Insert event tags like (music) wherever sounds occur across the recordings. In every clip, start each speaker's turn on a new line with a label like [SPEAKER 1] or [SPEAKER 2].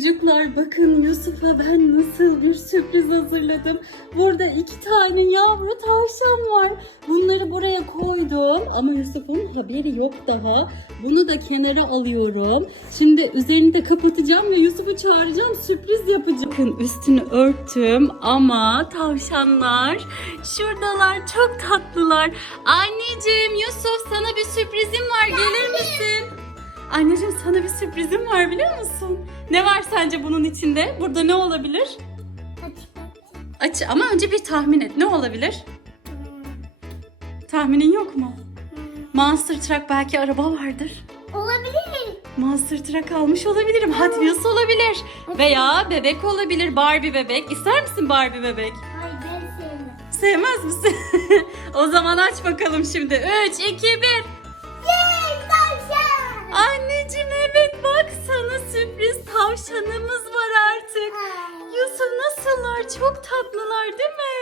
[SPEAKER 1] Çocuklar bakın Yusuf'a ben nasıl bir sürpriz hazırladım. Burada iki tane yavru tavşan var. Bunları buraya koydum ama Yusuf'un haberi yok daha. Bunu da kenara alıyorum. Şimdi üzerini de kapatacağım ve Yusuf'u çağıracağım sürpriz yapacağım. Bakın üstünü örttüm ama tavşanlar şuradalar çok tatlılar. Anneciğim Yusuf sana bir sürprizim var gelir misin? Anneciğim sana bir sürprizim var biliyor musun? Ne var sence bunun içinde? Burada ne olabilir? Aç ama önce bir tahmin et. Ne olabilir? Tahminin yok mu? Monster Truck belki araba vardır.
[SPEAKER 2] Olabilir.
[SPEAKER 1] Monster Truck almış olabilirim. Hot Wheels olabilir. Veya bebek olabilir. Barbie bebek. İster misin Barbie bebek?
[SPEAKER 2] Hayır ben sevmem.
[SPEAKER 1] Sevmez misin? (laughs) o zaman aç bakalım şimdi. 3, 2, 1. tavşanımız var artık. Yusuf nasıllar? Çok tatlılar değil mi?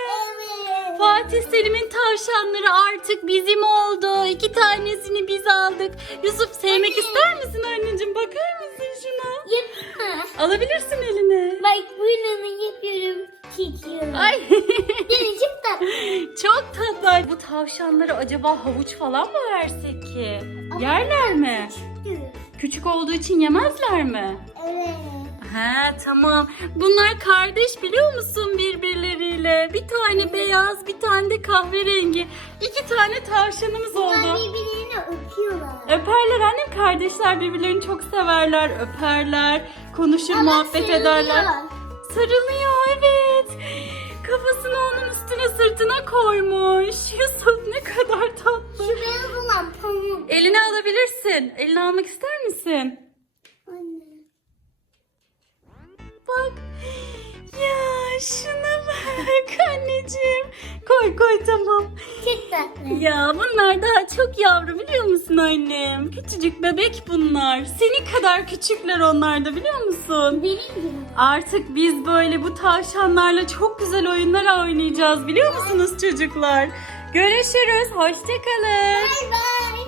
[SPEAKER 2] Evet.
[SPEAKER 1] Fatih Selim'in tavşanları artık bizim oldu. İki tanesini biz aldık. Yusuf sevmek
[SPEAKER 2] Anne.
[SPEAKER 1] ister misin anneciğim? Bakar mısın şuna?
[SPEAKER 2] Yapma.
[SPEAKER 1] Alabilirsin eline.
[SPEAKER 2] Bak burnunu yapıyorum. Çekiyorum.
[SPEAKER 1] Ay (laughs)
[SPEAKER 2] Denizim tatlı.
[SPEAKER 1] çok tatlı. Bu tavşanları acaba havuç falan mı versek ki? Yerler mi? Küçük olduğu için yemezler mi?
[SPEAKER 2] Evet.
[SPEAKER 1] He tamam. Bunlar kardeş biliyor musun birbirleriyle? Bir tane beyaz, bir tane de kahverengi. İki tane tavşanımız
[SPEAKER 2] Bunlar
[SPEAKER 1] oldu.
[SPEAKER 2] birbirlerini öpüyorlar.
[SPEAKER 1] Öperler annem kardeşler birbirlerini çok severler. Öperler, konuşur,
[SPEAKER 2] Ama
[SPEAKER 1] muhabbet
[SPEAKER 2] sarılıyor.
[SPEAKER 1] ederler. Sarılıyor evet. Kafasını onun üstüne sırtına koymuş. (laughs) Yusuf ne kadar tatlı.
[SPEAKER 2] Şu beyaz olan pamuk.
[SPEAKER 1] Eline alabilirsin. Eline almak ister misin?
[SPEAKER 2] Anne.
[SPEAKER 1] Bak. Ya şuna bak (laughs) anneciğim. Koy koy tamam.
[SPEAKER 2] Çok tatlı.
[SPEAKER 1] Ya bunlar daha çok yavru biliyor musun annem? Küçücük bebek bunlar. Senin kadar küçükler onlar da biliyor musun?
[SPEAKER 2] Benim gibi.
[SPEAKER 1] Artık biz böyle bu tavşanlarla çok güzel oyunlar oynayacağız biliyor musunuz çocuklar? Görüşürüz. Hoşçakalın.
[SPEAKER 2] Bye bye.